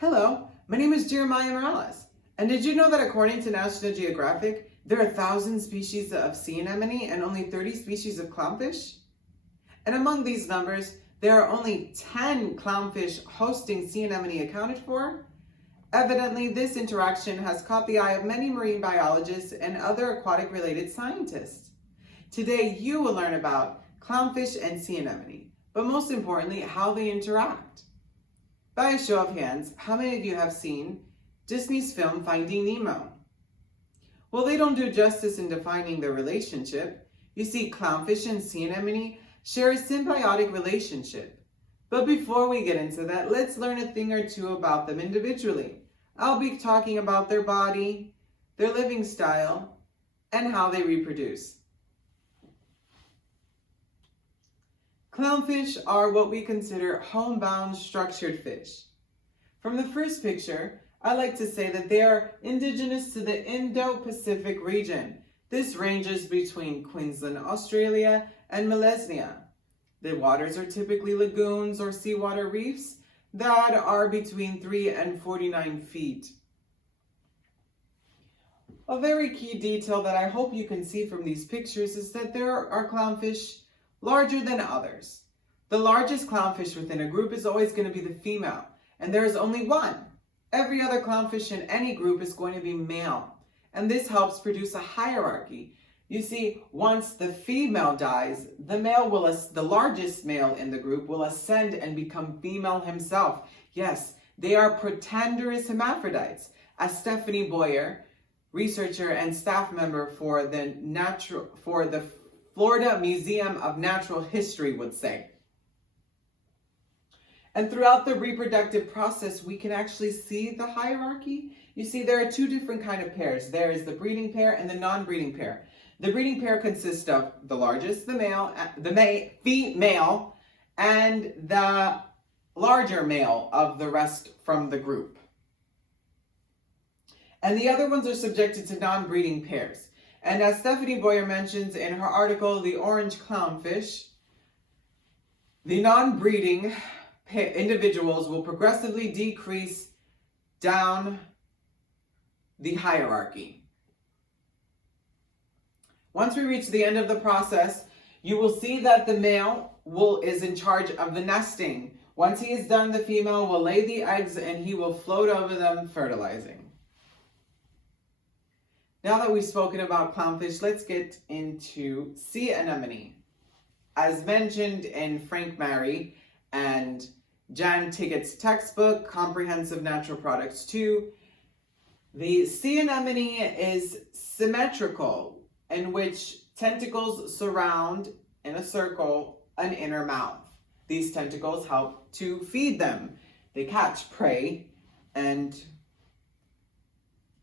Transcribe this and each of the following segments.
Hello, my name is Jeremiah Morales. And did you know that according to National Geographic, there are 1,000 species of sea anemone and only 30 species of clownfish? And among these numbers, there are only 10 clownfish hosting sea anemone accounted for. Evidently, this interaction has caught the eye of many marine biologists and other aquatic-related scientists. Today, you will learn about clownfish and sea anemone, but most importantly, how they interact. By a show of hands, how many of you have seen Disney's film Finding Nemo? Well, they don't do justice in defining their relationship. You see, clownfish and sea anemone share a symbiotic relationship. But before we get into that, let's learn a thing or two about them individually. I'll be talking about their body, their living style, and how they reproduce. Clownfish are what we consider homebound structured fish. From the first picture, I like to say that they are indigenous to the Indo-Pacific region. This ranges between Queensland, Australia, and Melanesia. The waters are typically lagoons or seawater reefs that are between 3 and 49 feet. A very key detail that I hope you can see from these pictures is that there are clownfish larger than others. The largest clownfish within a group is always going to be the female, and there is only one. Every other clownfish in any group is going to be male, and this helps produce a hierarchy. You see, once the female dies, the largest male in the group will ascend and become female himself. Yes, they are protenderous hermaphrodites, as Stephanie Boyer, researcher and staff member for the Florida Museum of Natural History would say. And throughout the reproductive process, we can actually see the hierarchy. You see, there are two different kind of pairs. There is the breeding pair and the non-breeding pair. The breeding pair consists of the largest, female, and the larger male of the rest from the group. And the other ones are subjected to non-breeding pairs. And as Stephanie Boyer mentions in her article, The Orange Clownfish, the non-breeding individuals will progressively decrease down the hierarchy. Once we reach the end of the process, you will see that the male is in charge of the nesting. Once he is done, the female will lay the eggs and he will float over them, fertilizing. Now that we've spoken about clownfish, let's get into sea anemone. As mentioned in Frank Mary and Jan Tiggett's textbook, Comprehensive Natural Products 2, the sea anemone is symmetrical, in which tentacles surround in a circle an inner mouth. These tentacles help to feed them. They catch prey and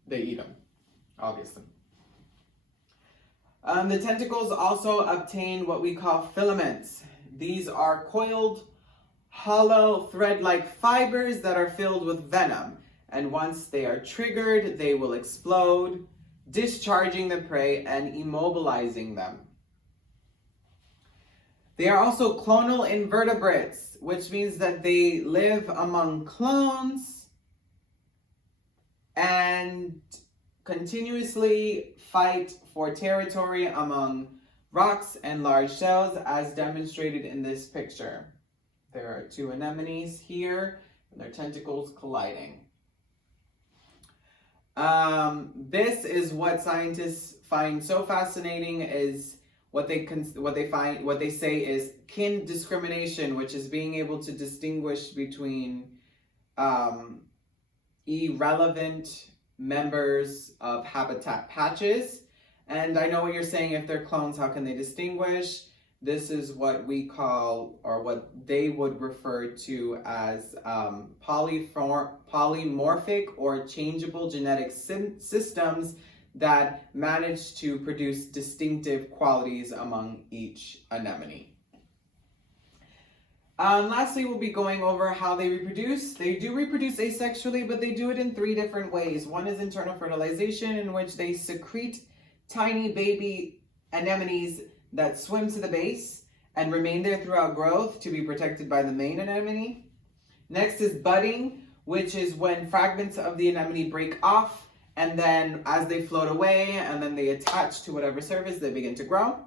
they eat them, obviously. The tentacles also obtain what we call filaments. These are coiled, hollow, thread-like fibers that are filled with venom. And once they are triggered, they will explode, discharging the prey and immobilizing them. They are also clonal invertebrates, which means that they live among clones and continuously fight for territory among rocks and large shells, as demonstrated in this picture. There are two anemones here, and their tentacles colliding. This is what scientists find so fascinating, is what they say is kin discrimination, which is being able to distinguish between irrelevant members of habitat patches. And I know what you're saying, if they're clones, how can they distinguish? This is what we call, or what they would refer to as polymorphic or changeable genetic systems that manage to produce distinctive qualities among each anemone. Lastly, we'll be going over how they reproduce. They do reproduce asexually, but they do it in 3 different ways. One is internal fertilization, in which they secrete tiny baby anemones that swim to the base and remain there throughout growth to be protected by the main anemone. Next is budding, which is when fragments of the anemone break off, and then as they float away and then they attach to whatever surface, they begin to grow.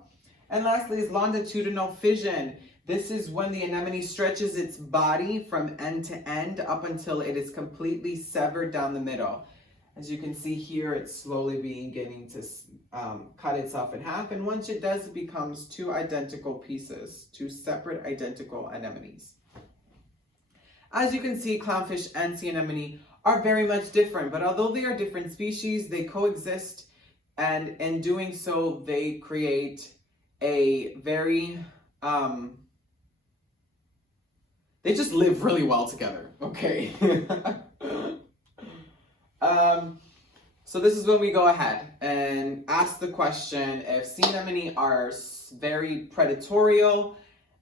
And lastly is longitudinal fission. This is when the anemone stretches its body from end to end up until it is completely severed down the middle. As you can see here, it's slowly beginning to cut itself in half. And once it does, it becomes two identical pieces, two separate identical anemones. As you can see, clownfish and sea anemone are very much different, but although they are different species, they coexist, and in doing so, they create a very, they just live really well together, okay? So this is when we go ahead and ask the question, if sea anemone are very predatorial,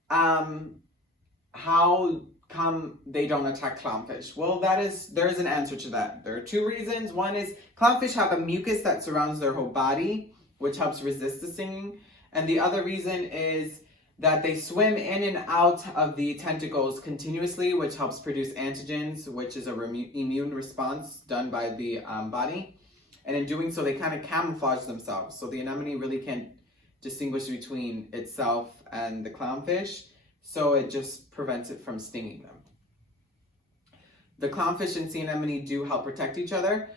how come they don't attack clownfish? Well, there is an answer to that. There are two reasons. One is clownfish have a mucus that surrounds their whole body, which helps resist the stinging. And the other reason is that they swim in and out of the tentacles continuously, which helps produce antigens, which is an immune response done by the body. And in doing so, they kind of camouflage themselves. So the anemone really can't distinguish between itself and the clownfish. So it just prevents it from stinging them. The clownfish and sea anemone do help protect each other.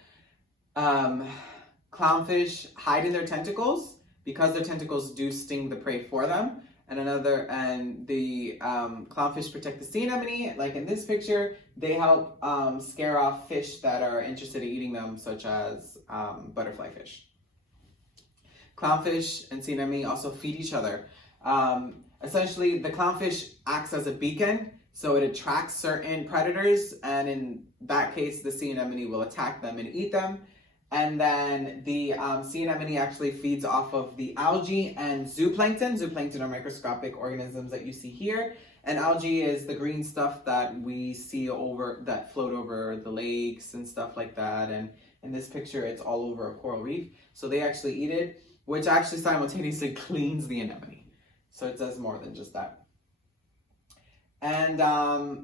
Clownfish hide in their tentacles because their tentacles do sting the prey for them. And the clownfish protect the sea anemone. Like in this picture, they help scare off fish that are interested in eating them, such as butterfly fish. Clownfish and sea anemone also feed each other. Essentially, the clownfish acts as a beacon, so it attracts certain predators, and in that case, the sea anemone will attack them and eat them. And then the sea anemone actually feeds off of the algae and zooplankton. Zooplankton are microscopic organisms that you see here. And algae is the green stuff that we see that float over the lakes and stuff like that. And in this picture, it's all over a coral reef. So they actually eat it, which actually simultaneously cleans the anemone. So it does more than just that. And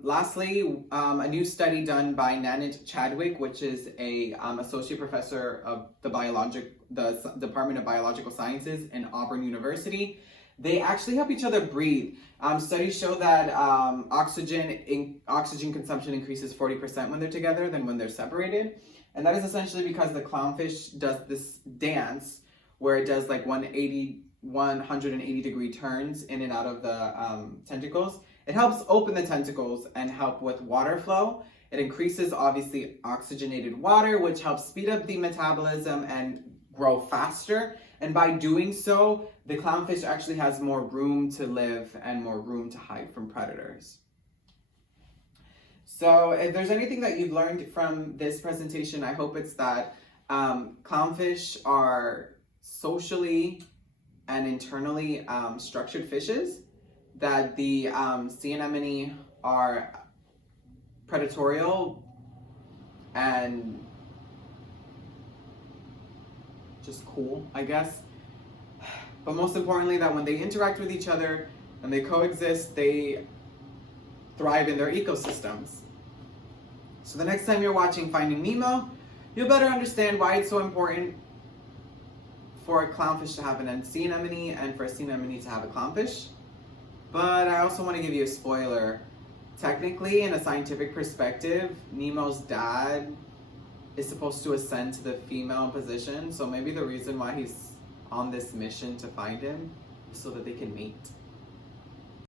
lastly, a new study done by Nanit Chadwick, which is a associate professor of the Department of Biological Sciences in Auburn University. They actually help each other breathe. Studies show that oxygen consumption increases 40% when they're together than when they're separated. And that is essentially because the clownfish does this dance where it does like 180 degree turns in and out of the tentacles. It helps open the tentacles and help with water flow. It increases, obviously, oxygenated water, which helps speed up the metabolism and grow faster. And by doing so, the clownfish actually has more room to live and more room to hide from predators. So if there's anything that you've learned from this presentation, I hope it's that clownfish are socially and internally structured fishes, that the sea anemone are predatorial and just cool, I guess. But most importantly, that when they interact with each other and they coexist, they thrive in their ecosystems. So the next time you're watching Finding Nemo, you'll better understand why it's so important for a clownfish to have an sea anemone and for a sea anemone to have a clownfish. But I also want to give you a spoiler. Technically, in a scientific perspective, Nemo's dad is supposed to ascend to the female position, so maybe the reason why he's on this mission to find him is so that they can mate.